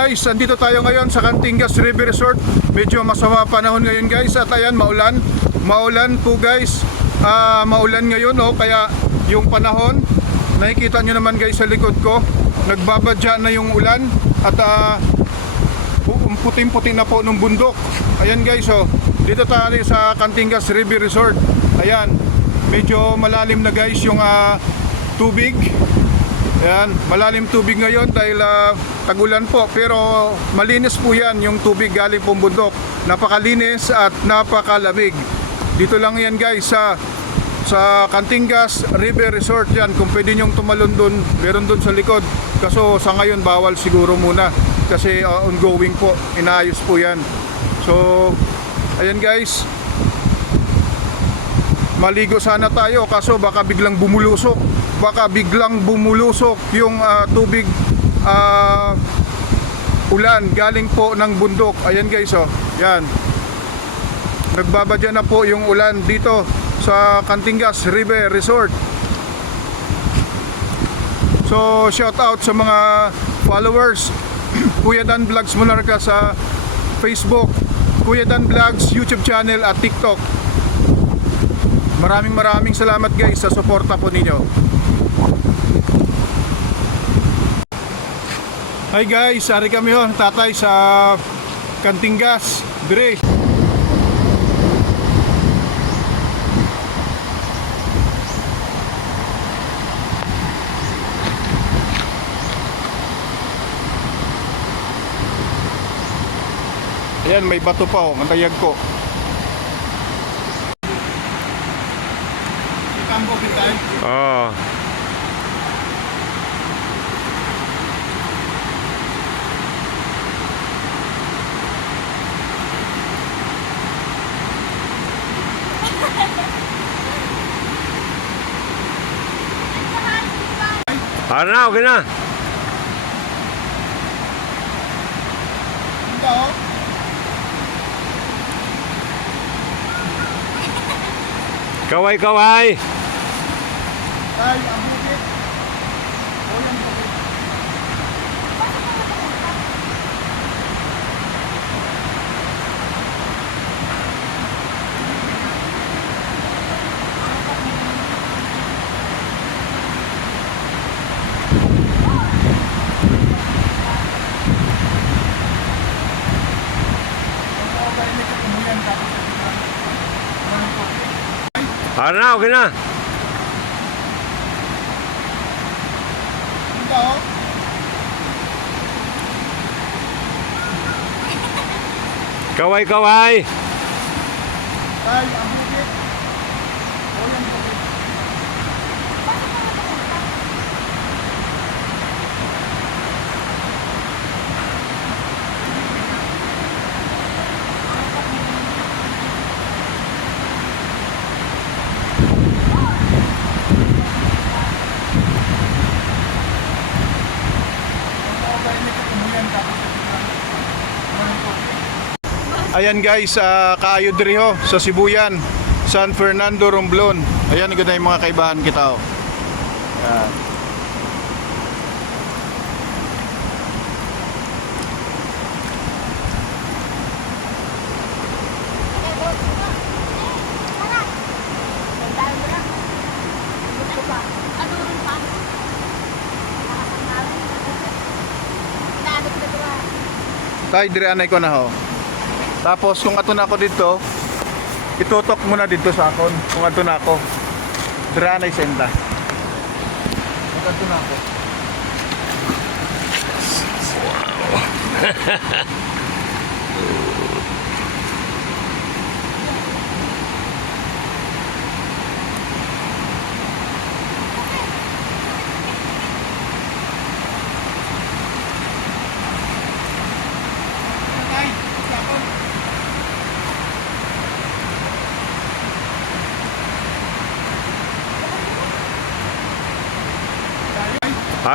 Guys, andito tayo ngayon sa Cantingas River Resort. Medyo masama panahon ngayon guys at ayan maulan. Maulan po guys. Ah, maulan ngayon oh kaya yung panahon nakikita nyo naman guys sa likod ko. Nagbabadya na yung ulan at pu- puting-puti na po nung bundok. Ayan guys oh. Dito tayo sa Cantingas River Resort. Ayan. Medyo malalim na guys yung ah, tubig. Ayan, malalim tubig ngayon dahil ah, tagulan po pero malinis po yan yung tubig galing pong bundok. Napakalinis at napakalamig. Dito lang yan guys sa sa Cantingas River Resort yan. Kung pwede nyong tumalon dun, meron dun sa likod. Kaso sa ngayon bawal siguro muna kasi ah, ongoing po, inaayos po yan. So, ayan guys, maligo sana tayo kaso baka biglang bumulusok baka biglang bumulusok yung ah, tubig ah, ulan galing po ng bundok. Ayan guys oh. Yan. Nagbabadya na po yung ulan dito sa Cantingas River Resort. So shout out sa mga followers. Kuya Dan Vlogs Monarca sa Facebook. Kuya Dan Vlogs YouTube channel at TikTok. Maraming maraming salamat guys sa suporta po ninyo. Hi guys, ari kami ho, tatay sa Kantingas, dire. Ayan, may bato pa oh, mantayag ko. Kambo kitay. Oo. Ano na, okay na. Ikaw? Kaway, kaway. Tay, ang bukit. Arnau kia nè Cậu ơi cậu ơi. Ayan guys, uh, kaayo diri ho sa Sibuyan, San Fernando Romblon. Ayan ganda yung mga kaibahan kita ho. Ayan. Tay, diri anay ko na ho. Tapos kung ato na ako dito, itutok mo na dito sa akon. Kung ato na ako. Diri anay senda. Kung ato na ako. Ano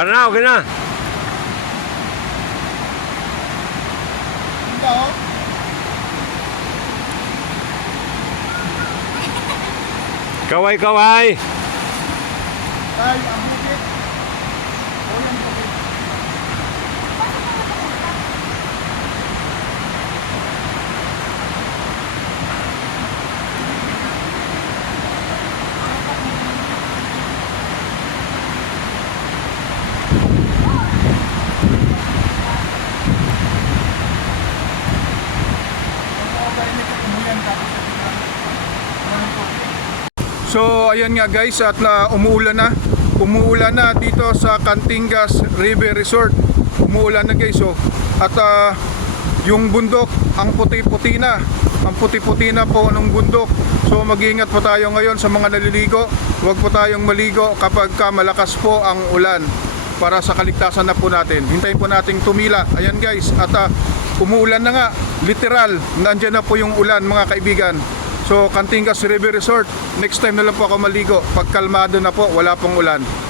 na, okay na. Ikaw? Kaway, kaway. Tay, ang bukit. So ayan nga guys at na umuulan na. Umuulan na dito sa Cantingas River Resort. Umuulan na guys oh. At ah, yung bundok ang puti-puti na. Ang puti-puti na po ng bundok. So mag-ingat po tayo ngayon sa mga naliligo. Huwag po tayong maligo kapag ka malakas po ang ulan para sa kaligtasan na po natin. Hintayin po nating tumila. Ayan guys, at ah, umuulan na nga. Literal, nandyan na po yung ulan mga kaibigan. So, Cantingas River Resort, next time na lang po ako maligo. Pag kalmado na po, wala pong ulan.